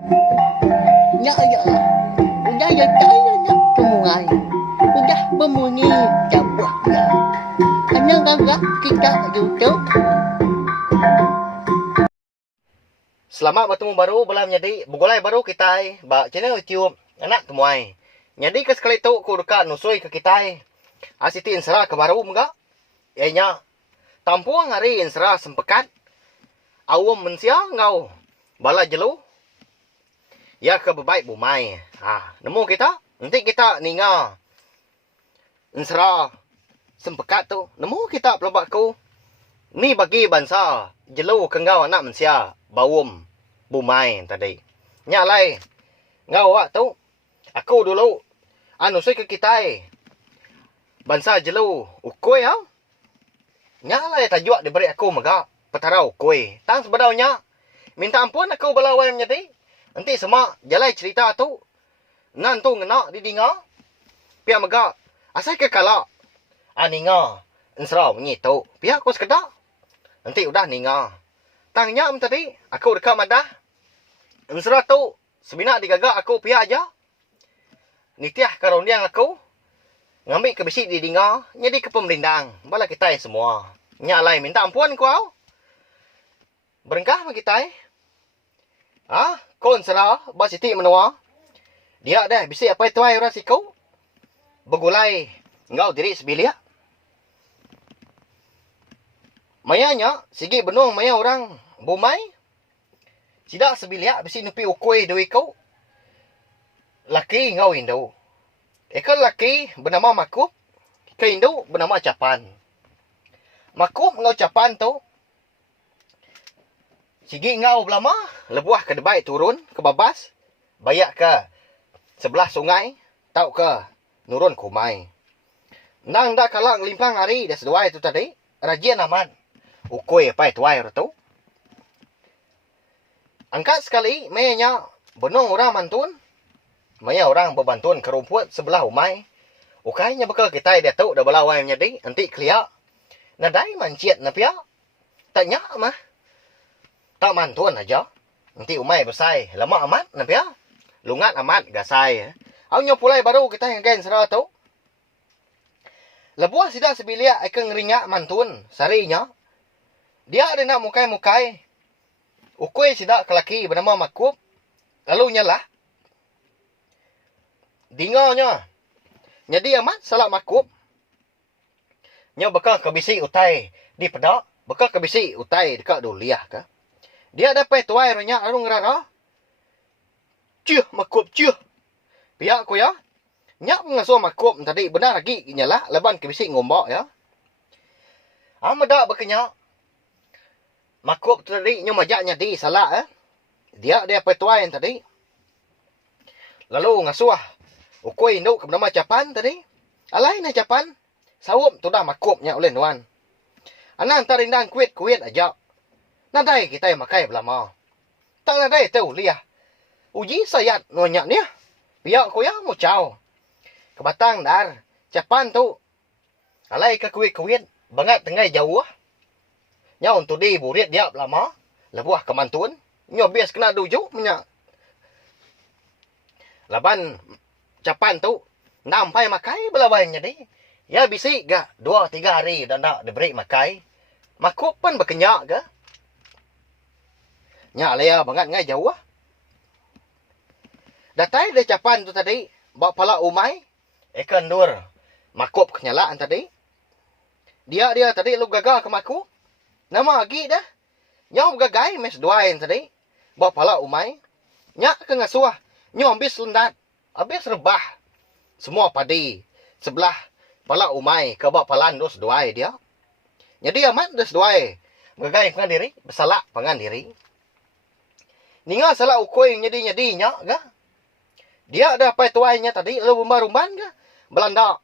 Ya ya. Udah ya saya nak tunggai. Udah berbunyi cabut ya. Hanya gagak kita YouTube. Selamat bertemu baru belah menjadi begolai baru kita ba channel YouTube anak temuai. Jadi ke sekali tu ku dekat nusui ke kita. Asiti insra ke baru enggak? Ianya tampuang hari insra sempekat. Awam mensia ngau. Bala jelu. Ya ke bebaik bumai. Nemu kita. Nanti kita ninga. Insra sempekat tu. Nemu kita pelobak ku. Ni bagi bangsa jelu ke ngau anak mensia. Bawum bumai tadi. Nyalai. Ngau wak tu. Aku dulu. Sui ke kita. Bangsa jelu. Ukui ya. Nyalai tajuk diberi aku maga. Petara ukui. Tang sebadaunya. Minta ampun aku belawan menjadi. Nanti semua jalai cerita tu. Nan tu ngenak didinga. Pihak maga. Asal ke kalak. Ninga. Ensra menyitu. Pihak aku sekedak. Nanti udah ninga. Tangnya tadi. Aku dekat madah. Ensra tu. Sebinak digagak aku pihak aja. Nitiah karuniang aku. Ngambil ke besi didinga. Jadi ke pemerindang. Bala kita semua. Nyalai minta ampun kau. Berengkah sama kita. Kon serah. Basiti menua. Dia dah bisi apa itu ay orang sikau. Begulai. Engkau diri sebilia. Mayanya. Sigi benuang maya orang. Bumai. Tidak sebilia. Bisi nupi ukui dui kau. Laki engkau Indo. Ekor laki bernama Makup. Ke Indo bernama Capan. Makup engkau Capan tu. Sigi engkau belama. Lebuah ke debai turun. Ke babas. Bayak ke sebelah sungai. Tau ke nurun kumai. Nang dah kalak ngelimpang hari. Dah seduai tu tadi. Rajian aman. Ukui apa itu air tu. Angkat sekali. Mayanya benung orang mantun. Maya orang berbantuan ke rumput sebelah umai. Ukainya bekal kita dia tu dah belawai menjadi. Nanti keliak. Nadai manciat na pia. Tak nyak mah. Tak mantuan aja. Nanti umai bersai. Lama amat na pia. Lungat amat gasai. Awnya pulai baru kita yang gen serah tu. Lebuah sidak sebilia akan ngeringat mantun. Sarinya. Dia ada nak mukai-mukai. Ukui sidak kelaki bernama Makup. Lalu nyalah. Dinganya. Jadi amat salah Makup. Nya bekal kebisi utai di pedak. Bekal kebisi utai dekat duliah ke. Dia dapat tuai ronya arung rara. Ciuh Makup ciuh. Pihak ku ya. Nyak mengasuh Makup tadi benar lagi nyalah leban kebisi ngombak ya. Amadak berkenyak. Makup tadi nya majaknya di salah Dia dapat tuai tadi. Lalu ngasuh ukui induk bernama Capan tadi. Alai na Capan. Sawup tu dah Makupnya oleh nuan. Anan tarindang kuit-kuit aja. Nadai kita yang makai belama. Tak nadai tu liah. Uji sayat nonyak ni. Biak ku ya mu caw. Kebatang dar. Capan tu. Alai ke kuit-kuit. Bangat tengah jauh. Nya untuk di burit dia belama. Lebuah kemantun. Nya bias kena dujuk. Laban Capan tu. Nampai makai belawainya di. Ya bisik ga 2-3 hari dah nak diberi makai. Makup pun berkenyak ga. Nya lea bangat ngai jauh. Datai dia Capan tu tadi. Bawa pala umai. Ikan dur. Makup kenyalaan tadi. Dia tadi lu gagal ke Makup. Nama lagi dah. Nya gagai mes duain tadi. Bawa pala umai. Nya ke ngasuh. Nya habis lundat. Habis rebah. Semua padi. Sebelah pala umai. Ke bawa palan dus duai dia. Jadi amat dus duai. Gagai pengan diri. Bersalak pengan diri. Ninga salah ukui nyedi-nyedinya ga. Dia ada apa tuainya tadi. Lalu rumban ga. Belanda.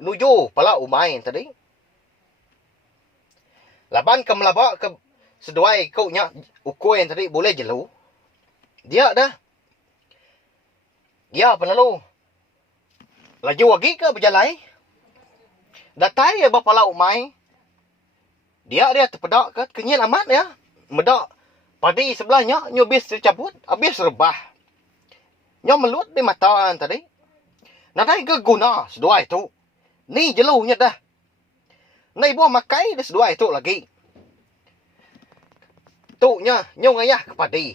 Nuju pala umai tadi. Laban ke melabak ke seduai kau nya ukui tadi boleh jelu. Dia dah. Ya penalu. Laju lagi ke berjalai. Datai ya bapala umai. Dia terpedak ke kenyal amat ya. Medak Padi sebelahnya, nyo habis tercabut, habis rebah. Nyo melut di mataan tadi. Nadai ke guna sedua itu. Ni jeluhnya dah. Nai buah makai di sedua itu lagi. Tuknya, nyo ngayah ke padi.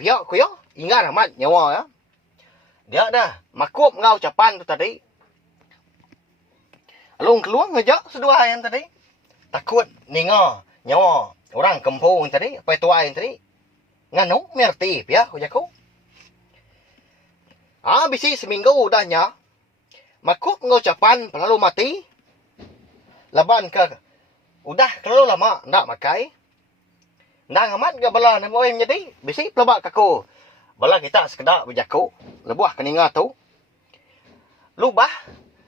Pihak ku yo, ingat amat nyawa ya. Dia dah, makup ngau ucapan tu tadi. Alung keluar ngejak sedua yang tadi. Takut ninga nyawa orang kampung tadi, apa itu yang tadi. Nganu, merti pihak ku jaku. Bisi seminggu udahnya. Makup ngau ucapan lalu mati. Laban ke, udah kalau lama ndak makai. Nang amat ke bala ni moy jadi bisi pelabak kaku. Bala kita sekedar berjaku, lebuah keninga tu. Lubah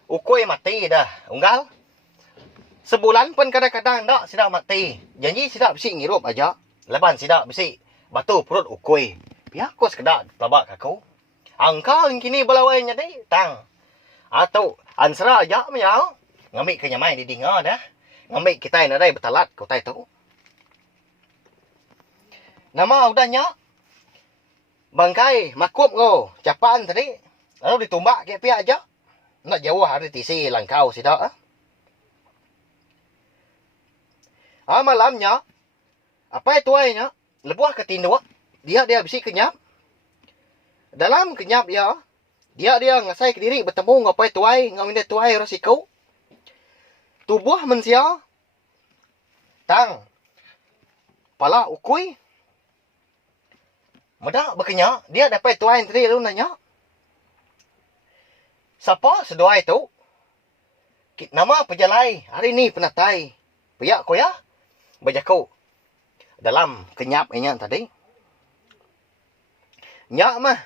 ukoi mati dah, unggal. Sebulan pun kadang-kadang ndak sidak mati. Janji sidak bisi ngirup aja. Leban sidak bisi batu perut ukoi. Pihak ko sekedar pelabak kaku. Angka kini bala way jadi tang. Atau ansra aja menyau. Ngambil kenyamai di dinga dah. Ngambil kita yang ada betalat kau tai tu. Nama udahnya bangkai makup ngo capan tadi lalu ditumbak ke pihak aja nak jauh hari tisi langkau sidak malamnya apa itu ainya lebuah ke tinduk dia bisi kenyap dalam kenyap dia ngasai ke diri bertemu ngapai tuai ngawin dia tuai resiko tubuh manusia tang pala ukui Mudah berkenyak, dia dapat tuan tadi lalu nanya. Siapa sedua itu? Nama pejalai, hari ni penatai. Piyak ko ya? Bajaku. Dalam kenyap ini tadi. Nyak mah.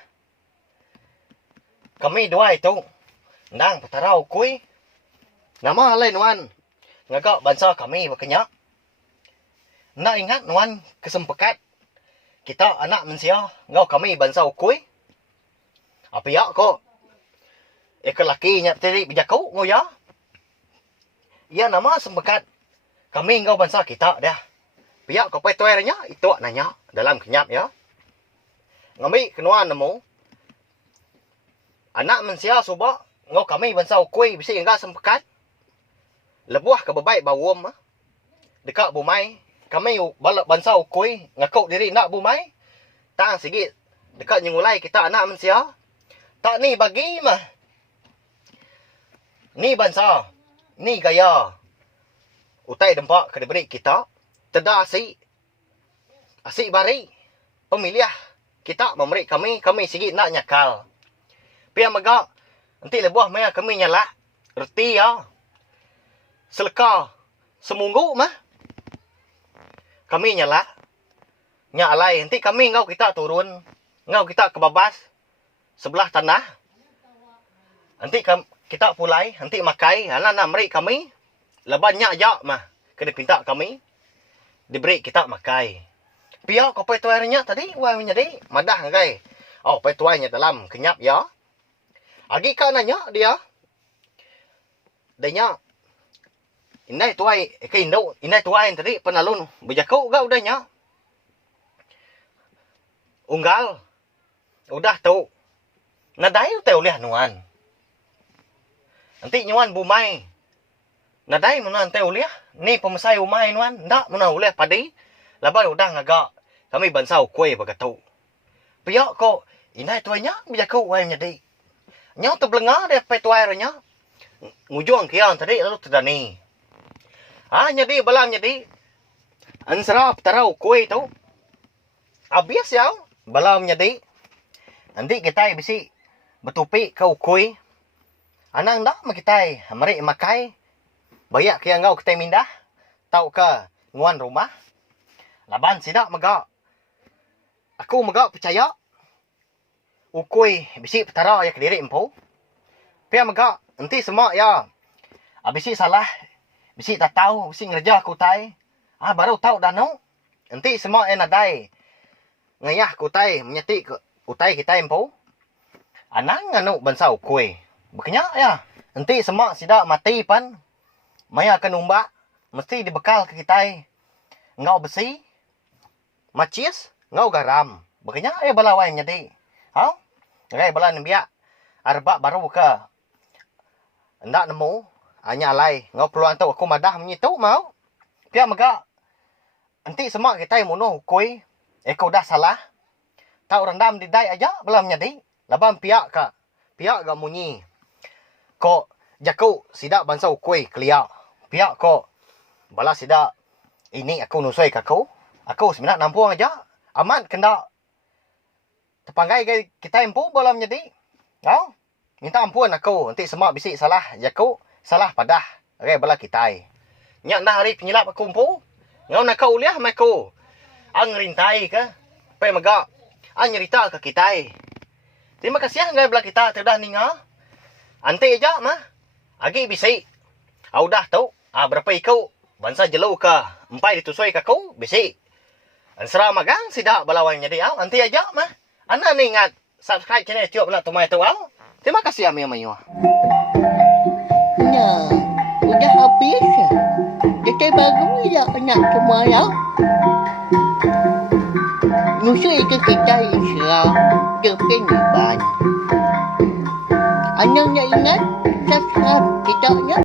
Kami dua itu. Nang petarau kui. Nama lain nuan. Ngagak bangsa kami berkenyak. Nak ingat nuan kesempekat. Kita anak manusia, ngau kami bangsa ukui. Apa ya ko? Laki tadi bijakau ngau ya. Ya nama sempekat. Kami ngau bangsa kita dah. Pihak kau pai tuernya itu nanya dalam kenyap ya. Ngami kenuan nemu. Anak manusia subak ngau kami bangsa ukui bisi enggak sempekat. Lebuah ke bebaik bawum dekat bumai. Kami balap bangsa ukui ngakuk diri nak bumai. Tak sikit dekat nyengulai kita anak manusia. Tak ni bagi mah. Ni bangsa. Ni gaya. Utai dempak ke diberi kita. Teda asik. Asik bari. Pemiliah. Kita memberi kami sikit nak nyakal. Pihak megak. Nanti lebuah maya kami nyalak. Reti ya. Seleka. Semunggu mah. Kami nyala. Nyalai. Nanti kami ngau kita turun. Ngau kita kebabas. Sebelah tanah. Nanti kita pulai. Nanti makai. Anak nak meri kami. Leban nyak jak mah. Kena pinta kami. Diberi kita makai. Pihak kau pai tuainya tadi. Wah menjadi. Madah ngai. Oh pai tuainya dalam kenyap ya. Agi ka nanya dia. Dia Inai tuai, inai tuai tadi penalun berjakau gak udahnya. Unggal. Udah tahu. Nadai tahu lihat nuan. Nanti nyuan bumai. Nadai menuan tahu lihat. Ni pemesai umai nuan. Ndak menuan lihat padi. Laban udah ngagak. Kami bansau kue bergatau. Piak kok. Inai tuainya berjakau wai menjadi. Nyau terbelengah dia pai tuai ranya. Ngujung kian tadi lalu terdani. Jadi balam jadi. Ansara tarau kue tu. Habis ya. Balam jadi. Nanti kita bisi betupi kau kue. Anang dak kita mari makai. Bayak kaya ngau kita mindah. Tau ke nguan rumah. Laban sidak megak. Aku megak percaya. Ukui bisi petara ya kediri empu. Pia megak. Nanti semua ya. Bisi salah. Bisi tak tahu, bisi ngerja kutai. Baru tahu dah no. Nanti semua yang nadai. Ngayah kutai, menyetik kutai kita empu. Anang nganu bangsa ukui. Berkenyak ya. Nanti semua sidak mati pan. Maya akan umbak. Mesti dibekal ke kita. Ngau besi. Macis. ngau garam. Begenya bala wai nyadi. Hau? Ngai bala nembia. Arba baru ke. Ndak nemu. Hanya alai. Ngau peluang tu aku madah menyitu mau. Pia mega. Nanti semak kita muno koi. Eko dah salah. Tau rendam di dai aja bala nyadi. Labam pia ka. Pia ga munyi. Ko jaku sida bansa koi kelia. Pia ko bala sida ini aku nusoi ka kau. Aku sebenarnya nampung aja. Aman kena tepanggai kita empu bala menjadi. Kau minta ampun aku. Nanti semak bisik salah. Jaku salah padah. Okay, bala kita. Nyak dah hari penyelap aku empu. Ngau nak kau liah aku. Ang rintai ke. Pai mega. Ang nyerita ke kita. Terima kasih ngai bala kita terdah ninga. Ante aja mah. Agi bisik. Au dah tau. Berapa ikau bansa jelo ka. Empai ditusoi ka kau bisik. Ansara magang sida balawan jadi au. Ante aja mah. Ana ni ingat subscribe channel Tiop nak tumai tu au. Terima kasih ami amayo. Nah, udah habis. Kita baru ya nak semua ya. Nusui ke kita Isra kepeniban. Anang nak ingat subscribe kita ya.